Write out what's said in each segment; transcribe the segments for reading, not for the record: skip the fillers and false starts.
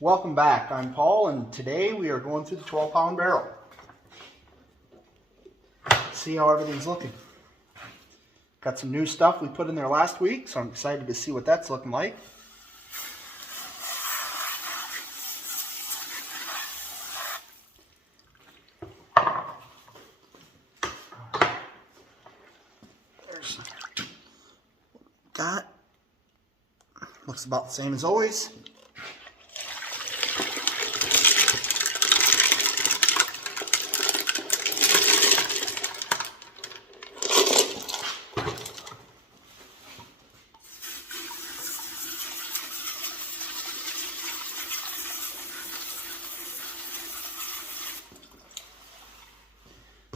Welcome back. I'm Paul, and today we are going through the 12-pound barrel. See how everything's looking. Got some new stuff we put in there last week, so I'm excited to see what that's looking like. There's that. Looks about the same as always.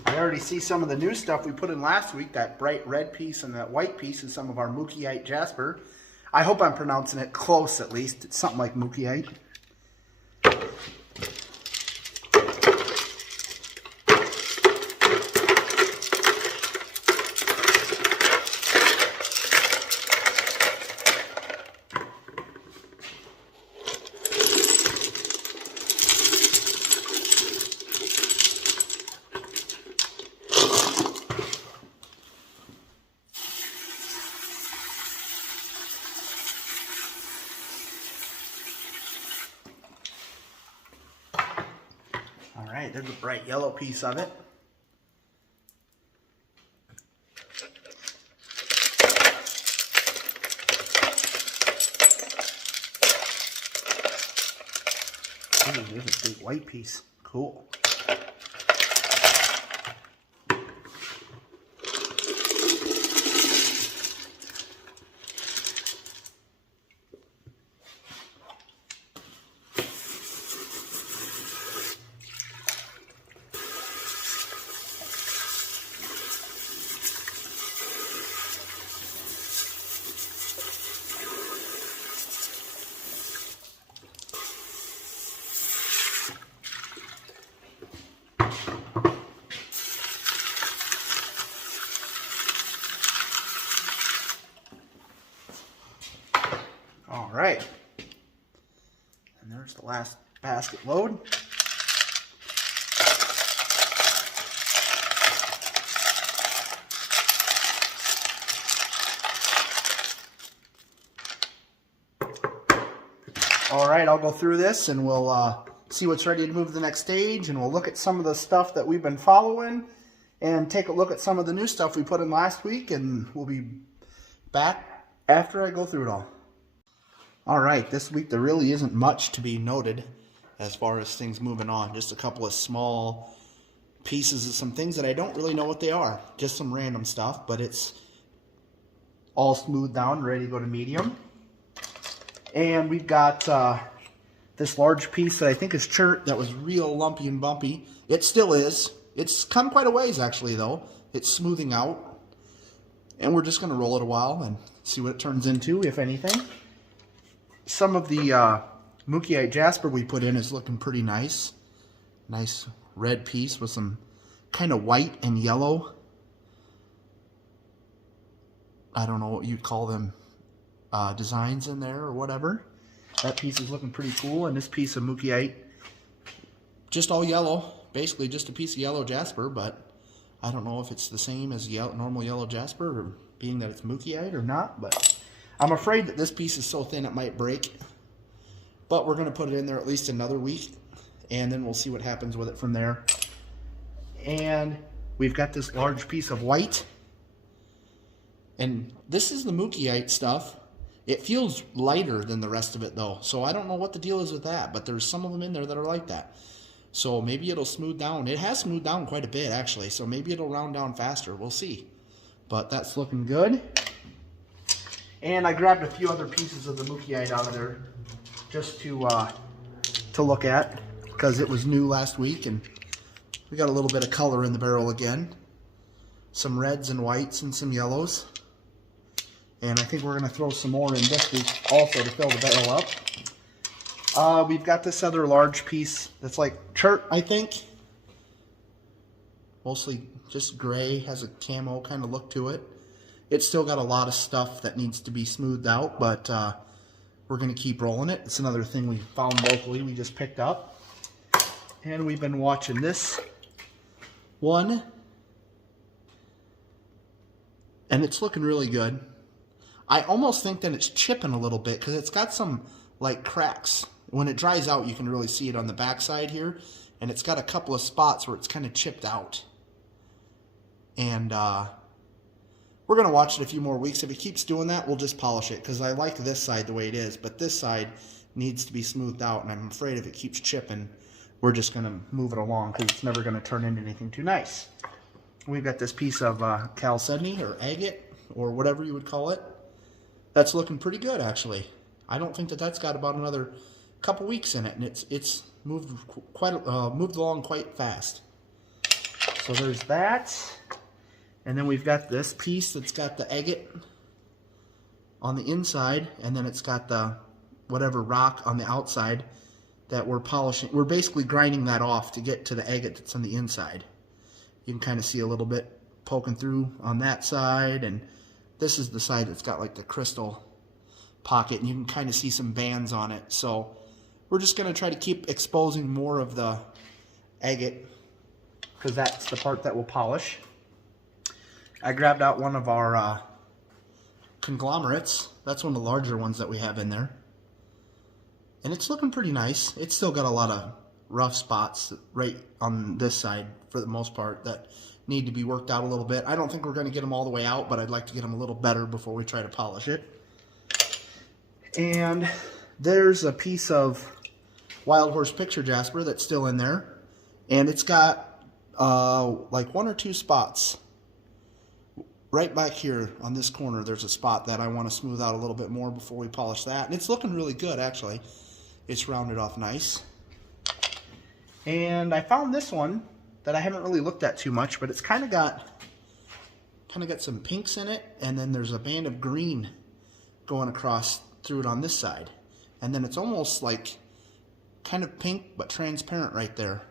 I already see some of the new stuff we put in last week, that bright red piece and that white piece is some of our Mookieite jasper. I hope I'm pronouncing it close at least. It's something like Mookieite. Alright, there's a bright yellow piece of it. Ooh, there's a big white piece. Cool. All right, and there's the last basket load. All right, I'll go through this and we'll see what's ready to move to the next stage, and we'll look at some of the stuff that we've been following and take a look at some of the new stuff we put in last week, and we'll be back after I go through it all. Alright, this week there really isn't much to be noted as far as things moving on. Just a couple of small pieces of some things that I don't really know what they are. Just some random stuff, but it's all smoothed down, ready to go to medium. And we've got this large piece that I think is chert that was real lumpy and bumpy. It still is. It's come quite a ways actually though. It's smoothing out. And we're just going to roll it a while and see what it turns into, if anything. Some of the Mookieite jasper we put in is looking pretty nice. Nice red piece with some kind of white and yellow. I don't know what you'd call them, designs in there or whatever. That piece is looking pretty cool, and this piece of Mookieite, just all yellow. Basically just a piece of yellow jasper, but I don't know if it's the same as normal yellow jasper, or being that it's Mookieite or not, but I'm afraid that this piece is so thin it might break, but we're going to put it in there at least another week, and then we'll see what happens with it from there. And we've got this large piece of white, and this is the Mookieite stuff. It feels lighter than the rest of it though, so I don't know what the deal is with that, but there's some of them in there that are like that. So maybe it'll smooth down. It has smoothed down quite a bit actually, so maybe it'll round down faster. We'll see. But that's looking good. And I grabbed a few other pieces of the Mookieite out of there just to look at, because it was new last week, and we got a little bit of color in the barrel again. Some reds and whites and some yellows. And I think we're going to throw some more in this week also to fill the barrel up. We've got this other large piece that's like chert, I think. Mostly just gray, has a camo kind of look to it. It's still got a lot of stuff that needs to be smoothed out, but we're going to keep rolling it. It's another thing we found locally, we just picked up. And we've been watching this one. And it's looking really good. I almost think that it's chipping a little bit because it's got some like cracks. When it dries out, you can really see it on the back side here. And it's got a couple of spots where it's kind of chipped out. And we're going to watch it a few more weeks. If it keeps doing that, we'll just polish it because I like this side the way it is. But this side needs to be smoothed out. And I'm afraid if it keeps chipping, we're just going to move it along because it's never going to turn into anything too nice. We've got this piece of chalcedony or agate or whatever you would call it. That's looking pretty good, actually. I don't think that that's got about another couple weeks in it, and it's moved along quite fast. So there's that, and then we've got this piece that's got the agate on the inside, and then it's got the whatever rock on the outside that we're polishing. We're basically grinding that off to get to the agate that's on the inside. You can kind of see a little bit poking through on that side, and this is the side that's got like the crystal pocket, and you can kind of see some bands on it. So we're just going to try to keep exposing more of the agate because that's the part that we'll polish. I grabbed out one of our conglomerates. That's one of the larger ones that we have in there. And it's looking pretty nice. It's still got a lot of rough spots right on this side for the most part that need to be worked out a little bit. I don't think we're going to get them all the way out, but I'd like to get them a little better before we try to polish it. And there's a piece of Wild Horse Picture Jasper that's still in there, and it's got like 1 or 2 spots right back here on this corner. There's a spot that I want to smooth out a little bit more before we polish that, and it's looking really good actually. It's rounded off nice. And I found this one that I haven't really looked at too much, but it's kind of got some pinks in it, and then there's a band of green going across through it on this side, and then it's almost like kind of pink but transparent right there.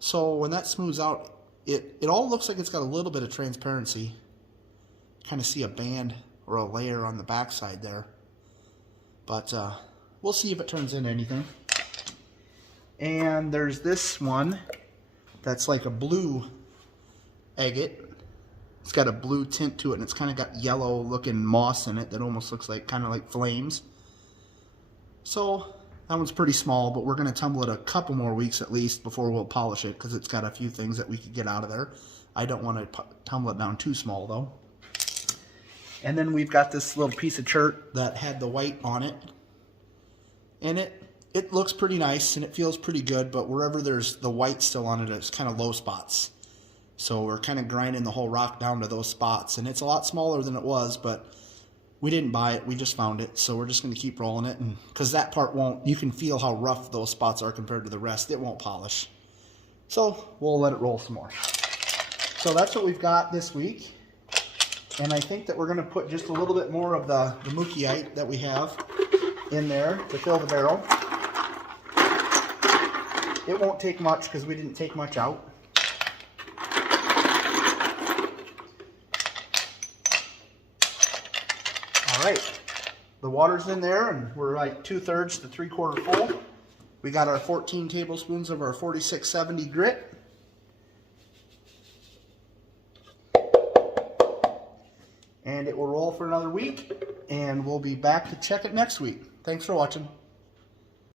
So when that smooths out, it all looks like it's got a little bit of transparency. Kind of see a band or a layer on the back side there, but we'll see if it turns into anything. And there's this one that's like a blue agate. It's got a blue tint to it, and it's kind of got yellow looking moss in it that almost looks like kind of like flames. So that one's pretty small, but we're going to tumble it a couple more weeks at least before we'll polish it because it's got a few things that we could get out of there. I don't want to tumble it down too small though. And then we've got this little piece of chert that had the white on it. And it looks pretty nice and it feels pretty good, but wherever there's the white still on it, it's kind of low spots. So we're kind of grinding the whole rock down to those spots, and it's a lot smaller than it was, but we didn't buy it, we just found it, so we're just going to keep rolling it, and because that part won't, you can feel how rough those spots are compared to the rest, it won't polish. So we'll let it roll some more. So that's what we've got this week, and I think that we're going to put just a little bit more of the mookiite that we have in there to fill the barrel. It won't take much because we didn't take much out. Alright, the water's in there and we're like 2/3 to 3/4 full. We got our 14 tablespoons of our 4670 grit. And it will roll for another week, and we'll be back to check it next week. Thanks for watching.